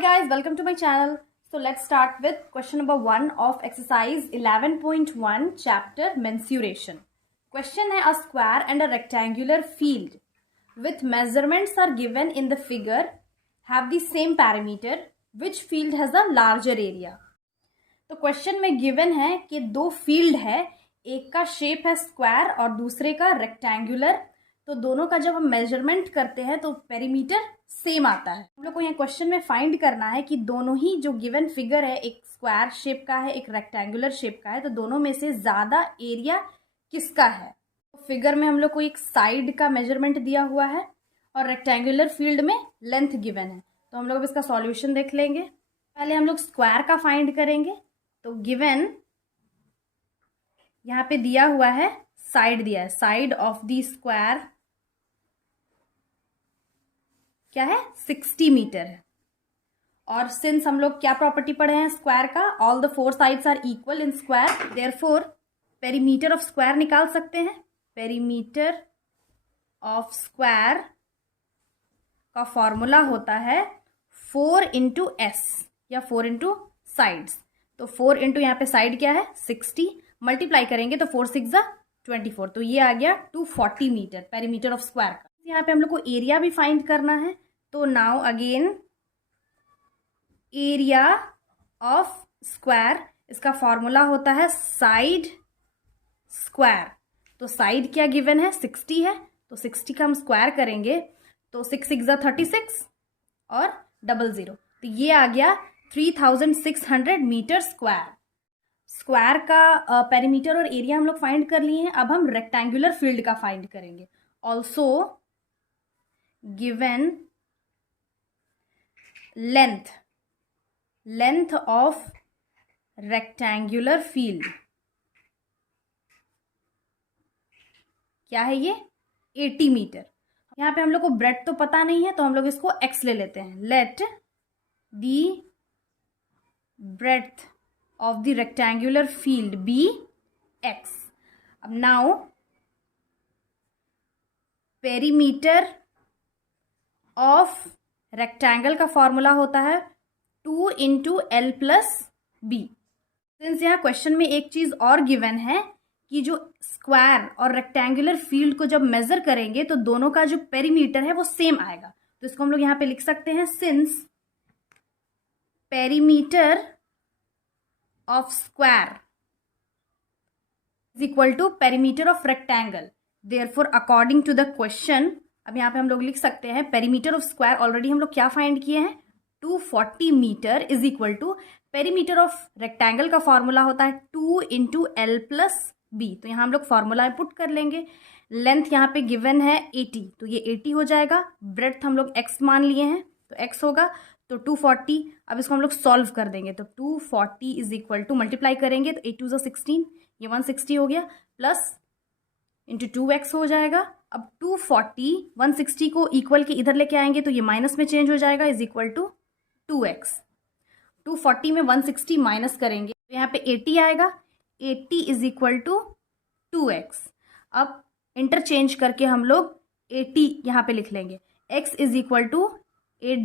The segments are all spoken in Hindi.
guys, welcome to my channel. So let's start with question number 1 of exercise 11.1 chapter mensuration. Question है, a square and a rectangular field with measurements are given in the figure have the same parameter. Which field has a larger area? तो क्वेश्चन में गिवन है कि दो फील्ड है, एक का शेप है स्क्वायर और दूसरे का रेक्टेंगुलर। तो दोनों का जब हम मेजरमेंट करते हैं तो पेरीमीटर सेम आता है। हम लोग को यहाँ क्वेश्चन में फाइंड करना है कि दोनों ही जो गिवन फिगर है, एक स्क्वायर शेप का है, एक रेक्टेंगुलर शेप का है, तो दोनों में से ज़्यादा एरिया किसका है। तो फिगर में हम लोग को एक साइड का मेजरमेंट दिया हुआ है और रेक्टेंगुलर फील्ड में लेंथ गिवन है। तो हम लोग इसका सॉल्यूशन देख लेंगे। पहले हम लोग स्क्वायर का फाइंड करेंगे। तो गिवन यहाँ पे दिया हुआ है, साइड दिया है, साइड ऑफ द स्क्वायर क्या है, 60 मीटर है। और सिंस हम लोग क्या प्रॉपर्टी पढ़े हैं स्क्वायर का, all the four sides are equal in square, therefore perimeter of square निकाल सकते हैं। पेरीमीटर ऑफ स्क्वायर का फॉर्मूला होता है 4 इंटू एस या 4 इंटू साइड्स। तो 4 इंटू यहाँ पे साइड क्या है 60, मल्टीप्लाई करेंगे तो 4 6 24, तो ये आ गया 240 मीटर पेरीमीटर ऑफ स्क्वायर का। यहाँ पे हम लोग को एरिया भी फाइंड करना है। तो now again area of square, इसका फॉर्मूला होता है साइड स्क्वायर। तो साइड क्या गिवन है 60 है, तो 60 का हम स्क्वायर करेंगे तो 6 6 36 और 00, तो ये आ गया 3600 मीटर स्क्वायर। स्क्वायर का पेरीमीटर और एरिया हम लोग फाइंड कर लिए हैं। अब हम रेक्टेंगुलर फील्ड का फाइंड करेंगे। Also given length of rectangular field क्या है, ये 80 मीटर। यहाँ पे हम लोग को ब्रेड तो पता नहीं है तो हम लोग इसको x ले लेते हैं। Let the breadth of the rectangular field be x. अब now perimeter of rectangle का फॉर्मूला होता है 2 into L plus B. Since यहाँ क्वेश्चन में एक चीज और गिवन है कि जो स्क्वायर और रेक्टेंगुलर फील्ड को जब मेजर करेंगे तो दोनों का जो पेरीमीटर है वो सेम आएगा। तो इसको हम लोग यहाँ पे लिख सकते हैं, since perimeter of square is equal to perimeter of rectangle, therefore according to the question, अब यहाँ पे हम लोग लिख सकते हैं पेरीमीटर ऑफ स्क्वायर ऑलरेडी हम लोग क्या फाइंड किए हैं 240 meter is equal to perimeter of rectangle का फॉर्मूला होता है 2 इंटू एल प्लस बी। तो यहाँ हम लोग फॉर्मूला पुट कर लेंगे। लेंथ यहाँ पे गिवन है 80, तो ये 80 हो जाएगा। ब्रेड्थ हम लोग x मान लिए हैं तो x होगा तो 240। अब इसको हम लोग सॉल्व कर देंगे तो 240 इज इक्वल टू, मल्टीप्लाई करेंगे तो 8 2 16, ये 160 हो गया, प्लस इंटू 2x हो जाएगा। अब 240 160 को इक्वल के इधर लेके आएंगे तो ये माइनस में चेंज हो जाएगा, इज इक्वल टू 2x। 240 में 160 माइनस करेंगे तो यहाँ पे 80 आएगा, 80 इज इक्वल टू 2x। अब इंटरचेंज करके हम लोग 80 यहाँ पे लिख लेंगे, x is equal to 80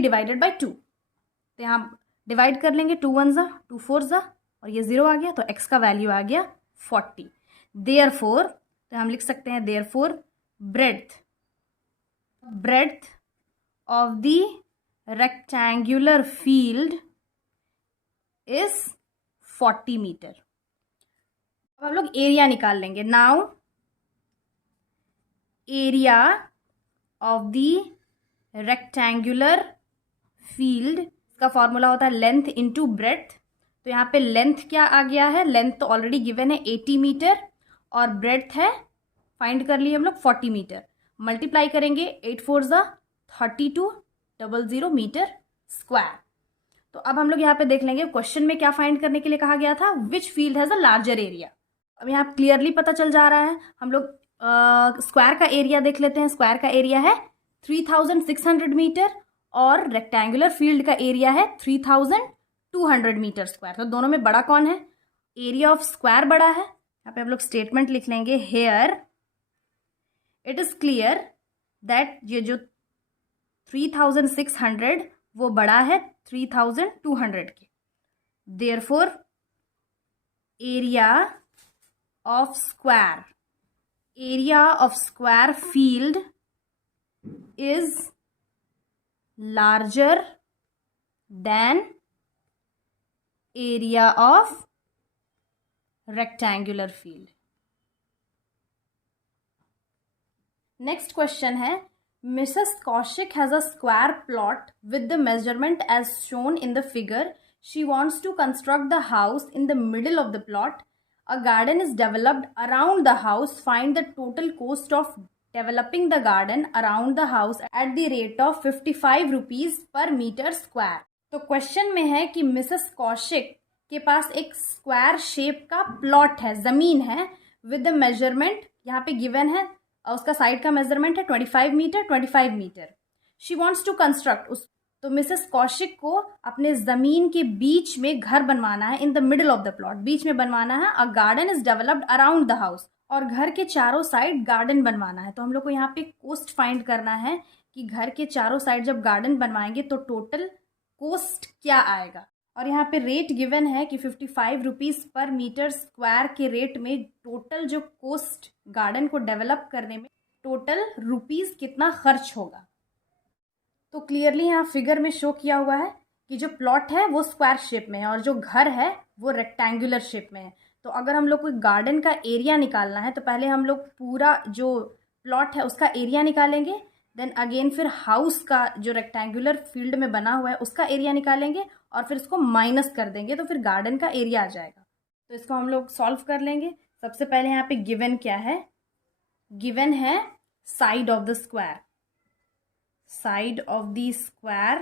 divided by 2। तो यहाँ डिवाइड कर लेंगे, 2 1 2 4 और ये 0 आ गया, तो x का वैल्यू आ गया 40। देयरफॉर तो हम लिख सकते हैं therefore breadth of the rectangular field is 40 meter. अब हम लोग एरिया निकाल लेंगे। Now area of the rectangular field का फॉर्मूला होता है लेंथ इंटू ब्रेड्थ। तो यहाँ पे लेंथ क्या आ गया है, लेंथ तो ऑलरेडी गिवन है 80 मीटर और ब्रेड्थ है फाइंड कर लिए हम लोग 40 मीटर। मल्टीप्लाई करेंगे 8 4 32 00 मीटर स्क्वायर। तो अब हम लोग यहाँ पे देख लेंगे क्वेश्चन में क्या फाइंड करने के लिए कहा गया था, which field has a larger area. अब यहाँ क्लियरली पता चल जा रहा है। हम लोग स्क्वायर का एरिया देख लेते हैं। स्क्वायर का एरिया है 3600 मीटर और रेक्टेंगुलर फील्ड का एरिया है 3200 मीटर स्क्वायर। तो दोनों में बड़ा कौन है, एरिया ऑफ स्क्वायर बड़ा है। यहाँ पे हम लोग स्टेटमेंट लिख लेंगे, here it is clear that ये जो 3600 वो बड़ा है 3200 के। Therefore area of square field is larger than area of rectangular field. Next question है, Mrs Kaushik has a square plot with the measurement as shown in the figure. She wants to construct the house in the middle of the plot. A garden is developed around the house. Find the total cost of developing the garden around the house at the rate of 55 rupees per meter square. तो क्वेश्चन में है कि मिसेस कौशिक के पास एक स्क्वायर शेप का प्लॉट है, जमीन है, विद द मेजरमेंट यहाँ पे गिवन है, उसका साइड का मेजरमेंट है 25 metre. She wants to construct तो मिसेस कौशिक को अपने जमीन के बीच में घर बनवाना है, in the middle of the plot, बीच में बनवाना है. A garden is developed around the house, और घर के चारों साइड गार्डन बनवाना है. तो हम लोग को यहाँ पे कोस्ट फाइंड करना है कि घर के चारों साइड जब गार्डन बनवाएंगे तो टोटल कोस्ट क्या आएगा. और यहाँ पे रेट गिवन है कि 55 रुपीज पर मीटर स्क्वायर के रेट में टोटल जो कोस्ट गार्डन को डेवलप करने में टोटल रुपीज कितना खर्च होगा. तो क्लियरली यहाँ फिगर में शो किया हुआ है कि जो प्लॉट है वो स्क्वायर शेप में है और जो घर है वो रेक्टेंगुलर शेप में है. तो अगर हम लोग को गार्डन का एरिया निकालना है तो पहले हम लोग पूरा जो प्लॉट है उसका एरिया निकालेंगे, देन अगेन फिर हाउस का जो रेक्टेंगुलर फील्ड में बना हुआ है उसका एरिया निकालेंगे और फिर इसको माइनस कर देंगे तो फिर गार्डन का एरिया आ जाएगा. तो इसको हम लोग सॉल्व कर लेंगे. सबसे पहले यहाँ पे गिवन क्या है, गिवन है side of the square. Side of the square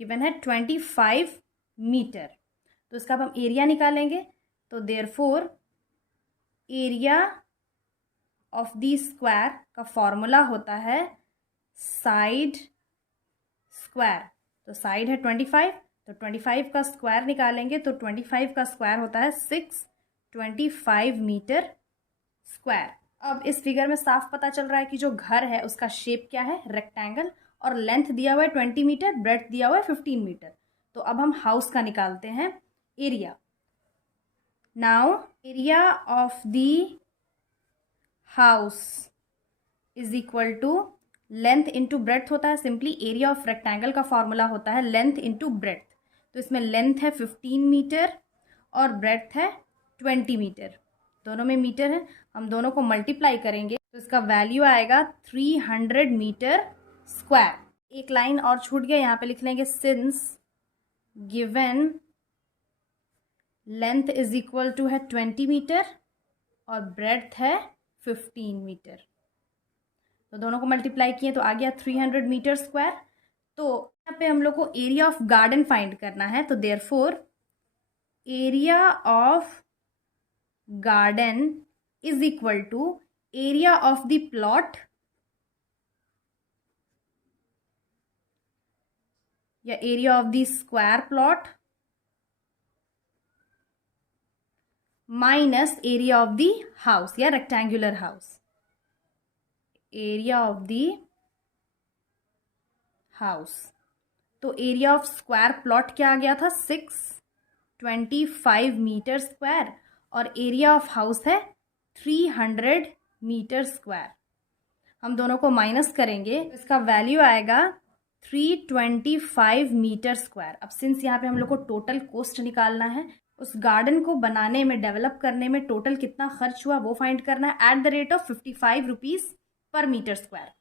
given है 25 मीटर. तो इसका अब हम एरिया निकालेंगे. तो therefore area of the square का फॉर्मूला होता है साइड स्क्वायर. तो साइड है 25, तो 25 का स्क्वायर निकालेंगे तो 25 का स्क्वायर होता है 625 मीटर स्क्वायर. अब इस फिगर में साफ पता चल रहा है कि जो घर है उसका शेप क्या है, रेक्टेंगल, और लेंथ दिया हुआ है 20 मीटर, ब्रेड्थ दिया हुआ है 15 मीटर. तो अब हम हाउस का निकालते हैं area. Now area of the house is equal to length into breadth होता है. सिंपली एरिया ऑफ रेक्टेंगल का फॉर्मूला होता है लेंथ इंटू ब्रेड्थ. तो इसमें लेंथ है 15 मीटर और ब्रेड्थ है 20 मीटर, दोनों में मीटर है. हम दोनों को मल्टीप्लाई करेंगे तो इसका वैल्यू आएगा 300 मीटर स्क्वायर. एक लाइन और छूट गया, यहाँ पे लिख लेंगे since given length is equal to है 20 मीटर और ब्रेड्थ है 15 मीटर. तो दोनों को मल्टीप्लाई किए तो आ गया 300 मीटर स्क्वायर. तो यहाँ पे हम लोग को एरिया ऑफ गार्डन फाइंड करना है. तो therefore area of garden is equal to area of the plot या area of the square plot minus area of the house या rectangular house. Area of the house. तो एरिया ऑफ स्क्वायर प्लॉट क्या आ गया था, 625 मीटर स्क्वायर, और एरिया ऑफ हाउस है 300 मीटर स्क्वायर. हम दोनों को माइनस करेंगे, इसका वैल्यू आएगा 325 मीटर स्क्वायर. अब सिंस यहाँ पे हम लोग को टोटल कॉस्ट निकालना है, उस गार्डन को बनाने में, डेवलप करने में टोटल कितना खर्च हुआ वो फाइंड करना है at the rate of 55 rupees per meter square.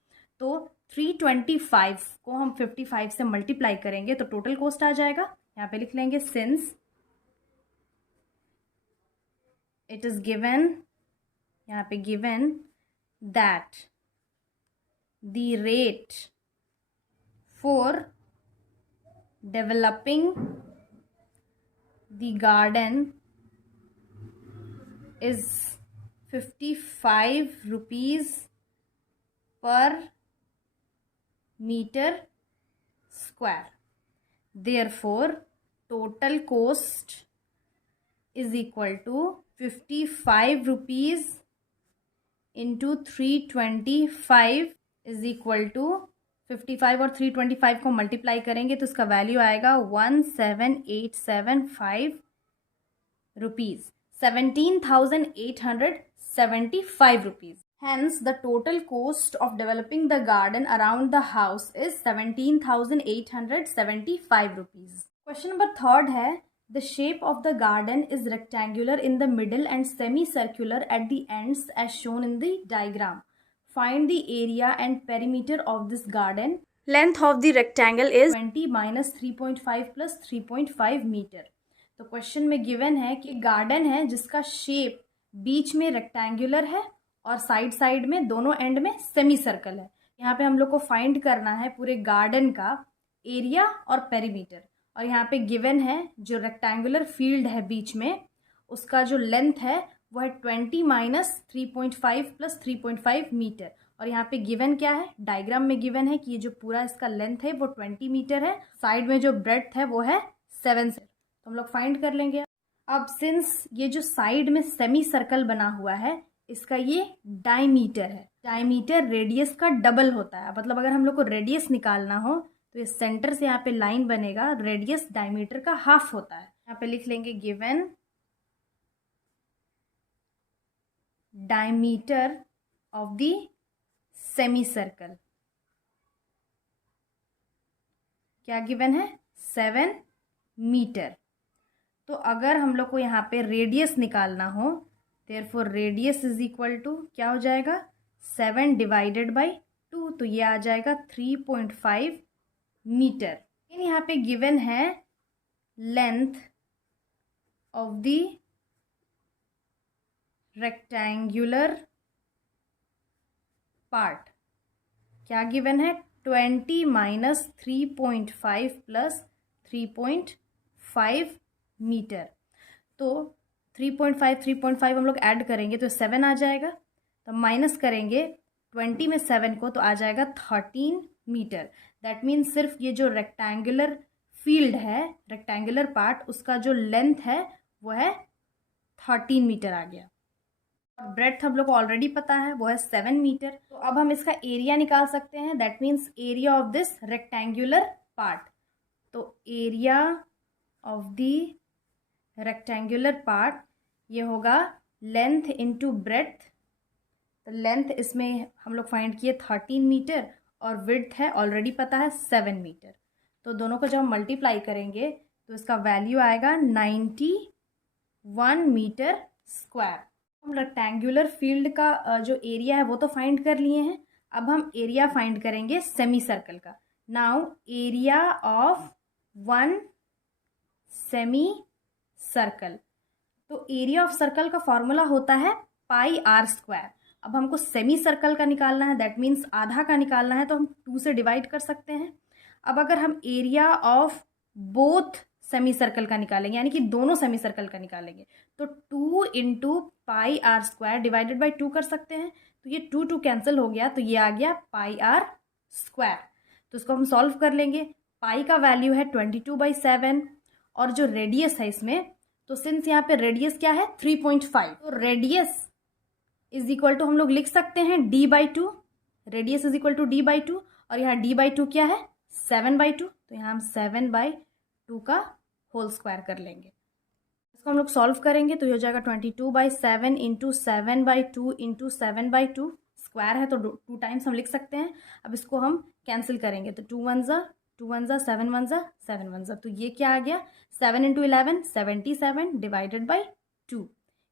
तो 325 को हम 55 से मल्टीप्लाई करेंगे तो टोटल कॉस्ट आ जाएगा. यहाँ पे लिख लेंगे सिंस इट इज गिवन, यहाँ पे given that the rate for developing the garden is 55 rupees per meter square. Therefore total cost is equal to 55 rupees into 325 is equal to 55 और 325 को मल्टीप्लाई करेंगे तो इसका वैल्यू आएगा 17875 rupees, 17,875 rupees. Hence, the total cost of developing the garden around the house is 17,875 rupees. Question number 3 है, the shape of the garden is rectangular in the middle and semicircular at the ends as shown in the diagram. Find the area and perimeter of this garden. Length of the rectangle is 20 minus 3.5 plus 3.5 meter. तो क्वेश्चन में गिवन है कि गार्डन है जिसका शेप बीच में रेक्टेंगुलर है और साइड साइड में दोनों एंड में सेमी सर्कल है. यहाँ पे हम लोग को फाइंड करना है पूरे गार्डन का एरिया और पेरीमीटर. और यहाँ पे गिवन है जो रेक्टेंगुलर फील्ड है बीच में उसका जो लेंथ है वो है 20 माइनस 3.5 प्लस 3.5 मीटर. और यहाँ पे गिवन क्या है, डायग्राम में गिवन है कि ये जो पूरा इसका लेंथ है वो 20 मीटर है, साइड में जो ब्रेड्थ है वो है 7 से. तो हम लोग फाइंड कर लेंगे. अब सिंस ये जो साइड में सेमी सर्कल बना हुआ है इसका ये डायमीटर है. डायमीटर रेडियस का डबल होता है. मतलब अगर हम लोग को रेडियस निकालना हो तो ये सेंटर से यहाँ पे लाइन बनेगा, रेडियस डायमीटर का हाफ होता है. यहाँ पे लिख लेंगे given diameter of the semi circle. क्या गिवन है, 7 मीटर. तो अगर हम लोग को यहाँ पे रेडियस निकालना हो therefore radius is equal to क्या हो जाएगा, 7 डिवाइडेड बाई 2. तो ये आ जाएगा 3.5 मीटर. यहाँ पे गिवन है length of the rectangular part. क्या गिवन है, 20 माइनस 3.5 प्लस 3.5 मीटर. तो 3.5 हम लोग ऐड करेंगे तो 7 आ जाएगा. तो माइनस करेंगे 20 में 7 को तो आ जाएगा 13 मीटर. दैट मीन्स सिर्फ ये जो रेक्टेंगुलर फील्ड है, रेक्टेंगुलर पार्ट, उसका जो लेंथ है वो है 13 मीटर आ गया. और ब्रेड्थ हम लोग को ऑलरेडी पता है वो है 7 मीटर. तो अब हम इसका एरिया निकाल सकते हैं. That means area of this rectangular part. तो area of the rectangular part ये होगा लेंथ इंटू ब्रेड्थ. तो लेंथ इसमें हम लोग फाइंड किए 13 मीटर और विड्थ है ऑलरेडी पता है 7 मीटर. तो दोनों को जब हम मल्टीप्लाई करेंगे तो इसका वैल्यू आएगा 91 मीटर स्क्वायर. हम रेक्टेंगुलर फील्ड का जो एरिया है वो तो फाइंड कर लिए हैं. अब हम एरिया फाइंड करेंगे सेमी सर्कल का. Now area of 1 semi circle. तो एरिया ऑफ सर्कल का फॉर्मूला होता है पाई आर स्क्वायर. अब हमको सेमी सर्कल का निकालना है, दैट मीन्स आधा का निकालना है, तो हम 2 से डिवाइड कर सकते हैं. अब अगर हम area of both semi circle का निकालेंगे यानी कि दोनों सेमी सर्कल का निकालेंगे तो 2 into pi R square divided by 2 कर सकते हैं. तो ये 2 कैंसिल हो गया तो ये आ गया पाई आर स्क्वायर. तो इसको हम सॉल्व कर लेंगे. पाई का वैल्यू है 22/7 और जो रेडियस है इसमें, तो सिंस यहाँ पे रेडियस क्या है 3.5, तो रेडियस इज इक्वल टू हम लोग लिख सकते हैं d/2. Radius is equal to d/2 और यहाँ d/2 क्या है 7/2. तो यहाँ हम 7/2 का होल स्क्वायर कर लेंगे. इसको हम लोग सॉल्व करेंगे तो ये हो जाएगा 22/7 इंटू 7/2 इंटू 7/2. स्क्वायर है तो 2 टाइम्स हम लिख सकते हैं. अब इसको हम कैंसिल करेंगे तो 2 1 ज़ा 2 1 ज़ा 7 1 ज़ा 7 1 ज़ा. तो ये क्या आ गया 7 इंटू 11 77 डिवाइडेड बाई 2.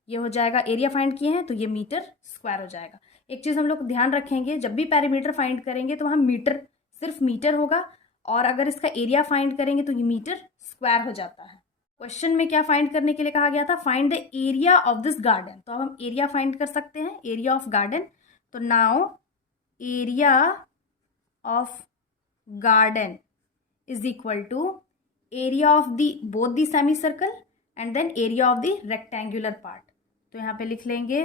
ये हो जाएगा, एरिया फाइंड किए हैं तो ये मीटर स्क्वायर हो जाएगा. एक चीज़ हम लोग ध्यान रखेंगे, जब भी पेरीमीटर फाइंड करेंगे तो वहाँ मीटर सिर्फ मीटर होगा और अगर इसका एरिया फाइंड करेंगे तो ये मीटर स्क्वायर हो जाता है. क्वेश्चन में क्या फाइंड करने के लिए कहा गया था, find the area of this garden. तो अब हम एरिया फाइंड कर सकते हैं, एरिया ऑफ गार्डन. तो now area of garden is equal to area of the both the semi circle and then area of the rectangular part. तो यहाँ पे लिख लेंगे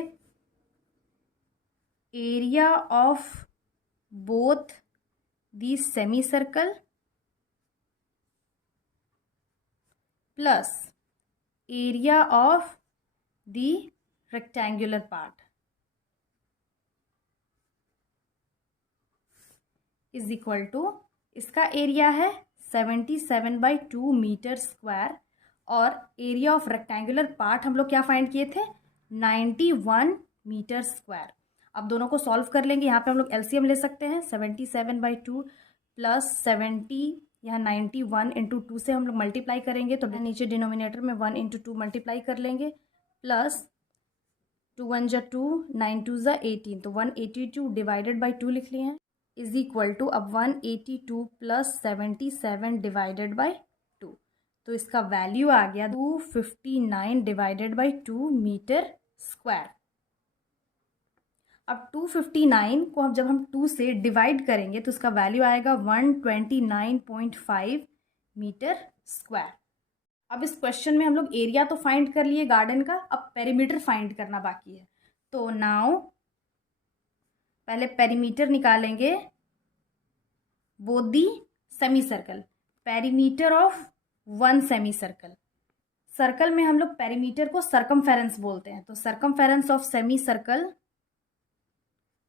area of both the semi circle plus area of the rectangular part. Is equal to, इसका एरिया है 77/2 मीटर स्क्वायर और एरिया ऑफ रेक्टेंगुलर पार्ट हम लोग क्या फाइंड किए थे, 91 मीटर स्क्वायर। अब दोनों को सॉल्व कर लेंगे। यहाँ पे हम लोग एलसीएम ले सकते हैं, 77/2 प्लस 70, यहाँ 91 इंटू 2 से हम लोग मल्टीप्लाई करेंगे तो नीचे डिनोमिनेटर में 1 इंटू 2 मल्टीप्लाई कर लेंगे, प्लस 2 1 जा 2, 9 2 जा 18, तो 182 डिवाइडेड बाई 2 लिख लिए हैं, इज इक्वल टू अब 182 प्लस 77 डिवाइडेड बाई 2, तो इसका वैल्यू आ गया 259 डिवाइडेड बाई 2 मीटर स्क्वायर। अब 259 को जब हम 2 से डिवाइड करेंगे तो इसका वैल्यू आएगा 129.5 मीटर स्क्वायर। अब इस क्वेश्चन में हम लोग एरिया तो फाइंड कर लिए गार्डन का, अब पेरीमीटर फाइंड करना बाकी है। तो नाउ पहले पेरीमीटर निकालेंगे both the semi circle, perimeter of one semi circle. Circle में हम लोग पेरीमीटर को सरकमफेरेंस बोलते हैं, तो सरकमफेरेंस ऑफ सेमी सर्कल,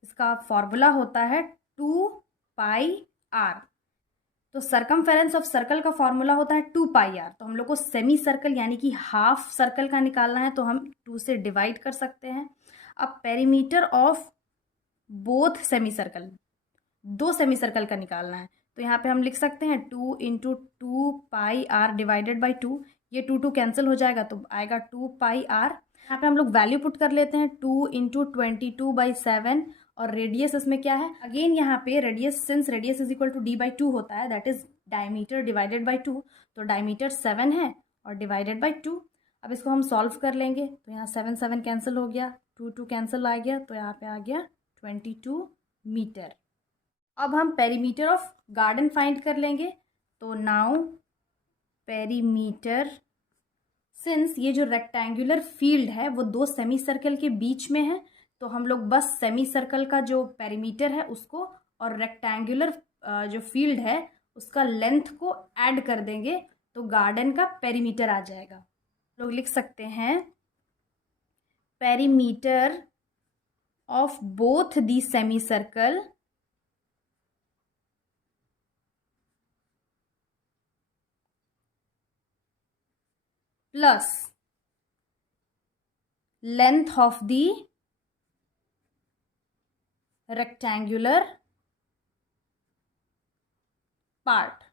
इसका फॉर्मूला होता है 2πr। तो सरकमफेरेंस ऑफ सर्कल का फॉर्मूला होता है 2πr। तो हम लोग को सेमी सर्कल यानी कि हाफ सर्कल का निकालना है, तो हम 2 से डिवाइड कर सकते हैं। अब perimeter of both semi circle, 2 semi circle का निकालना है, तो यहाँ पे हम लिख सकते हैं 2 इंटू 2πr डिवाइडेड बाई 2, ये 2 कैंसिल हो जाएगा तो आएगा 2πr। यहाँ पे हम लोग वैल्यू पुट कर लेते हैं 2 इंटू 22/7 और रेडियस इसमें क्या है, अगेन यहाँ पे radius, since radius is equal to d/2 होता है, that is diameter divided by 2, तो डायमीटर 7 है और डिवाइडेड बाई 2। अब इसको हम सॉल्व कर लेंगे तो यहाँ 7 7 कैंसिल हो गया, 2 कैंसिल आ गया, तो यहाँ पे आ गया 22 मीटर। अब हम पेरीमीटर ऑफ गार्डन फाइंड कर लेंगे। तो नाउ पेरीमीटर, सिंस ये जो रेक्टेंगुलर फील्ड है वो 2 सेमी सर्कल के बीच में है, तो हम लोग बस सेमी सर्कल का जो पेरीमीटर है उसको और रेक्टेंगुलर जो फील्ड है उसका लेंथ को ऐड कर देंगे तो गार्डन का पेरीमीटर आ जाएगा। लोग लिख सकते हैं perimeter of both the semi circle plus length of the rectangular part.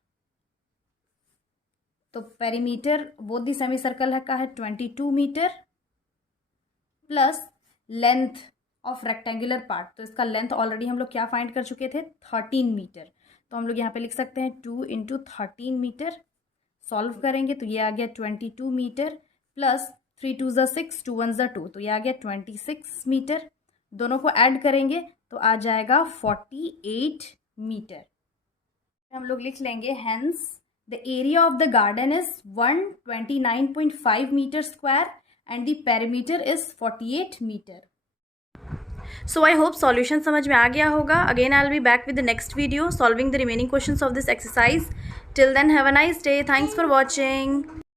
तो perimeter both the semi circle है का है 22 metre plus length of rectangular part, तो इसका लेंथ ऑलरेडी हम लोग क्या फाइंड कर चुके थे, 13 मीटर। तो हम लोग यहाँ पे लिख सकते हैं 2 इंटू 13 मीटर। सॉल्व करेंगे तो ये आ गया 22 मीटर प्लस 3 2 ज़ा 6, 2 1 ज़ा 2, तो ये आ गया 26 मीटर। दोनों को ऐड करेंगे तो आ जाएगा 48 मीटर। हम लोग लिख लेंगे hence the area of the garden is 129.5 meter square and the perimeter is 48 meter. So I hope solution समझ में आ गया होगा. Again I'll be back with the next video solving the remaining questions of this exercise. Till then have a nice day. Thanks for watching.